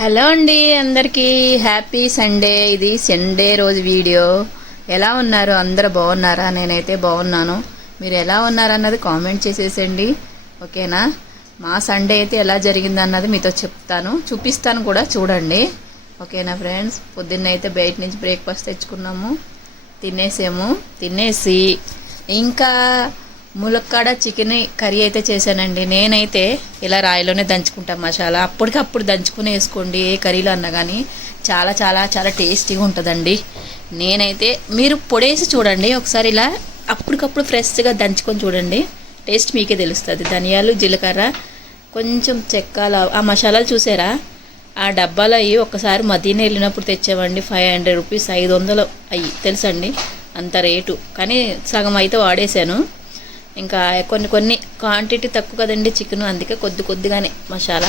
Hello అండి, అందరికీ happy Sunday. ఇది సండే రోజు వీడియో. ఎలా ఉన్నారు? అందరూ బాగున్నారా? నేనైతే బాగున్నాను. మీరు ఎలా ఉన్నారన్నది కామెంట్ చేసేసండి, ఓకేనా? మా సండే అయితే ఎలా జరిగింది అన్నది మీతో చెప్తాను, చూపిస్తాను కూడా, చూడండి, ఓకేనా ఫ్రెండ్స్? పొద్దున్నైతే బయట నుంచి బ్రేక్ఫాస్ట్ తెచ్చుకున్నాము, తినేసి ఇంకా ములక్కాడ చికెన్ కర్రీ అయితే చేశానండి. నేనైతే ఇలా రాయిలోనే దంచుకుంటాను మసాలా, అప్పటికప్పుడు దంచుకుని వేసుకోండి ఏ కర్రీలో అన్నా కానీ చాలా చాలా చాలా టేస్టీగా ఉంటుందండి. నేనైతే మీరు పొడేసి చూడండి ఒకసారి, ఇలా అప్పటికప్పుడు ఫ్రెష్గా దంచుకొని చూడండి, టేస్ట్ మీకే తెలుస్తుంది. ధనియాలు, జీలకర్ర, కొంచెం చెక్క, ఆ మసాలాలు చూసారా? ఆ డబ్బాలు అయ్యి ఒక్కసారి మదీనా వెళ్ళినప్పుడు తెచ్చామండి. 500 రూపీస్, 500 అయ్యి తెలుసండి, అంత రేటు. కానీ సగం అయితే వాడేశాను. ఇంకా కొన్ని క్వాంటిటీ తక్కువ కదండి చికెన్, అందుకే కొద్దిగానే మసాలా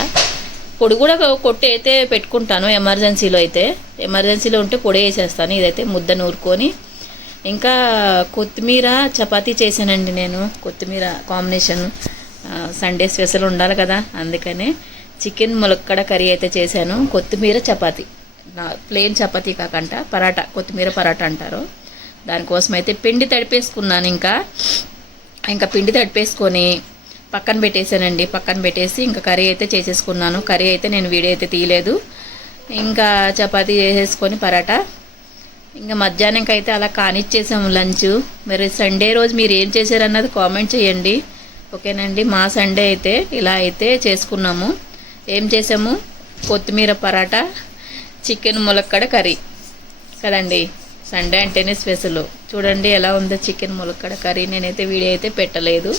పొడి కూడా కొట్టి అయితే పెట్టుకుంటాను. ఎమర్జెన్సీలో ఉంటే పొడి వేసేస్తాను. ఇదైతే ముద్ద నూరుకొని ఇంకా కొత్తిమీర చపాతీ చేశానండి నేను. కొత్తిమీర కాంబినేషన్ సండే స్పెషల్ ఉండాలి కదా, అందుకనే చికెన్ ములక్కడ కర్రీ అయితే చేశాను. కొత్తిమీర చపాతీ, ప్లెయిన్ చపాతీ కాకుండా పరాటా, కొత్తిమీర పరాటా అంటారు. దానికోసం అయితే పిండి తడిపేసుకున్నాను. ఇంకా పిండి తడిపేసుకొని పక్కన పెట్టేశానండి. పక్కన పెట్టేసి ఇంకా కర్రీ అయితే చేసేసుకున్నాను. కర్రీ అయితే నేను వీడియో అయితే తీయలేదు. ఇంకా చపాతీ చేసేసుకొని పరాటా, ఇంకా మధ్యాహ్నంకి అయితే అలా కానిచ్చేసాము లంచ్. మరి సండే రోజు మీరు ఏం చేశారన్నది కామెంట్ చేయండి, ఓకేనండి? మా సండే అయితే ఇలా అయితే చేసుకున్నాము. ఏం చేసాము? కొత్తిమీర పరాటా, చికెన్ ములక్కడ కర్రీ కదండి. సండే అంటేనే స్పెషల్. చూడండి ఎలా ఉందో చికెన్ ములక్కడ కర్రీ. నేనైతే వీడియో అయితే పెట్టలేదు.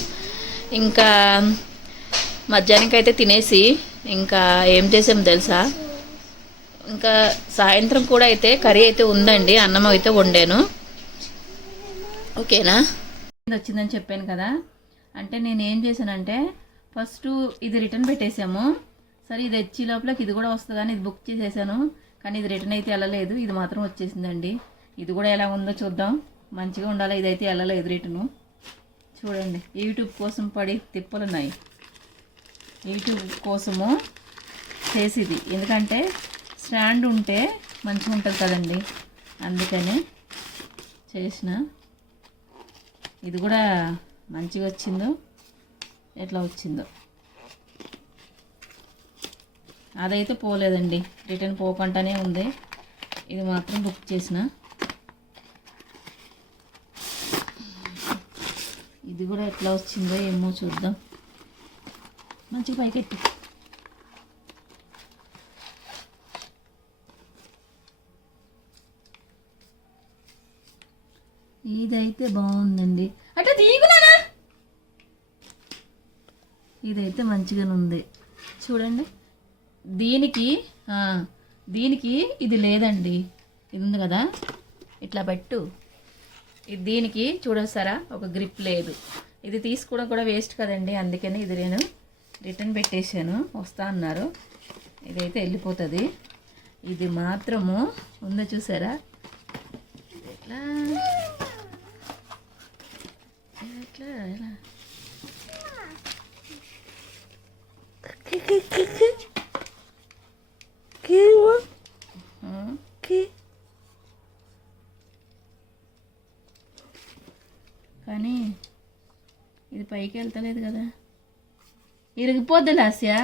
ఇంకా మధ్యాహ్నంకి అయితే తినేసి ఇంకా ఏం చేసాము తెలుసా? ఇంకా సాయంత్రం కూడా అయితే కర్రీ అయితే ఉందండి, అన్నం అయితే వండాను, ఓకేనా? వచ్చిందని చెప్పాను కదా, అంటే నేను ఏం చేశానంటే ఫస్ట్ ఇది రిటర్న్ పెట్టేసాము. సరే ఇది వచ్చి లోపలికి ఇది కూడా వస్తుందని ఇది బుక్ చేసేసాను, కానీ ఇది రిటర్న్ అయితే వెళ్ళలేదు. ఇది మాత్రం వచ్చేసిందండి. ఇది కూడా ఎలా ఉందో చూద్దాం, మంచిగా ఉండాలి. ఇదైతే వెళ్ళలేదు రిటర్ను. చూడండి, యూట్యూబ్ కోసం పడి తిప్పలున్నాయి. యూట్యూబ్ కోసము చేసేది, ఎందుకంటే స్టాండ్ ఉంటే మంచిగా ఉంటుంది కదండి, అందుకని చేసిన. ఇది కూడా మంచిగా వచ్చిందో ఎట్లా వచ్చిందో, అదైతే పోలేదండి, రిటర్న్ పోకుండానే ఉంది. ఇది మాత్రం బుక్ చేసిన. ఇది కూడా ఎట్లా వచ్చిందో ఏమో చూద్దాం. మంచిగా పైకెట్టి, ఇదైతే బాగుందండి. అట్లా తీగునానా, ఇదైతే మంచిగానే ఉంది. చూడండి, దీనికి ఇది లేదండి. ఇది ఉంది కదా, ఇట్లా పెట్టు. దీనికి చూడొస్తారా, ఒక గ్రిప్ లేదు. ఇది తీసుకోవడం కూడా వేస్ట్ కదండి, అందుకని ఇది నేను రిటర్న్ పెట్టేశాను. వస్తా అన్నారు, ఇదైతే వెళ్ళిపోతుంది. ఇది మాత్రము ఉందో చూసారా, ఎట్లా ఎట్లా ఎలా కానీ ఇది పైకి వెళ్తలేదు కదా, ఇరిగిపోద్ది లాస్యా.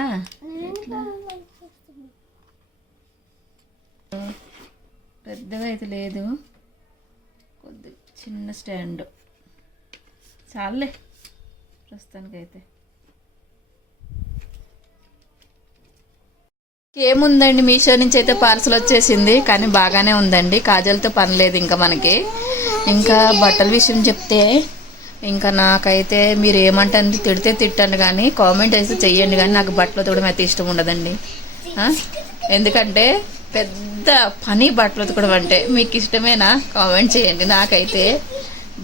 పెద్దగా అయితే లేదు, కొద్ది చిన్న స్టాండ్ చాలే ప్రస్తుతానికైతే. ఏముందండి, మీషో నుంచి అయితే పార్సల్ వచ్చేసింది, కానీ బాగానే ఉందండి. కాజల్తో పని లేదు ఇంకా మనకి. ఇంకా బట్టల విషయం చెప్తే, ఇంకా నాకైతే మీరు ఏమంటుంది, తిడితే తిట్టండి కానీ కామెంట్ అయితే చెయ్యండి, కానీ నాకు బట్టలు ఉతకడం అయితే ఇష్టం ఉండదండి. ఎందుకంటే పెద్ద పని బట్టలు ఉతకడం అంటే. మీకు ఇష్టమేనా? కామెంట్ చేయండి. నాకైతే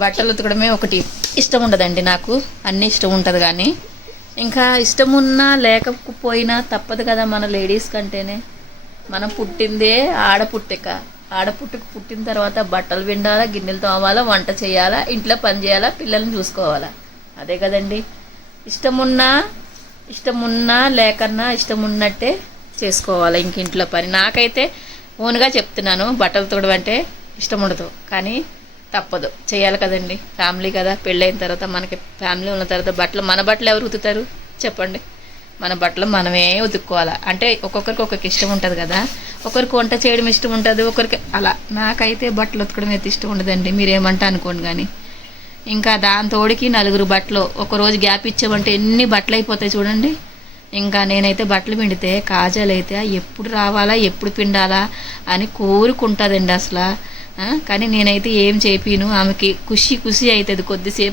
బట్టలు ఉతకడమే ఒకటి ఇష్టం ఉండదండి, నాకు అన్నీ ఇష్టం ఉంటుంది. కానీ ఇంకా ఇష్టం ఉన్నా లేకపోయినా తప్పదు కదా, మన లేడీస్ కంటేనే. మనం పుట్టిందే ఆడపుట్టుకు పుట్టిన తర్వాత బట్టలు పిండాలా, గిన్నెలు తోమాలా, వంట చేయాలా, ఇంట్లో పని చేయాలా, పిల్లల్ని చూసుకోవాలా, అదే కదండి. ఇష్టం ఉన్నా లేకన్నా ఇష్టం ఉన్నట్టే చేసుకోవాలి ఇంక ఇంట్లో పని. నాకైతే ఓన్గా చెప్తున్నాను, బట్టలు తోడడం అంటే ఇష్టం ఉండదు, కానీ తప్పదు, చేయాలి కదండి. ఫ్యామిలీ కదా, పెళ్ళైన తర్వాత మనకి ఫ్యామిలీ ఉన్న తర్వాత మన బట్టలు ఎవరు ఉతుకుతారు చెప్పండి? మన బట్టలు మనమే ఉతుక్కోవాలి. అంటే ఒక్కొక్కరికి ఒక్కొక్క ఇష్టం ఉంటుంది కదా, ఒకరికి వంట చేయడం ఇష్టం ఉంటుంది, ఒకరికి అలా. నాకైతే బట్టలు ఉతకడం అయితే ఇష్టం ఉండదండి, మీరేమంటా అనుకోండి. కానీ ఇంకా దాని తోడికి 4 బట్టలు ఒకరోజు గ్యాప్ ఇచ్చామంటే ఎన్ని బట్టలు అయిపోతాయి చూడండి. ఇంకా నేనైతే బట్టలు పిండితే కాజల్ అయితే ఎప్పుడు రావాలా ఎప్పుడు పిండాలా అని కోరుకుంటుందండి అసలు. కానీ నేనైతే ఏం చేపిను, ఆమెకి ఖుషి అవుతుంది కొద్దిసేపు.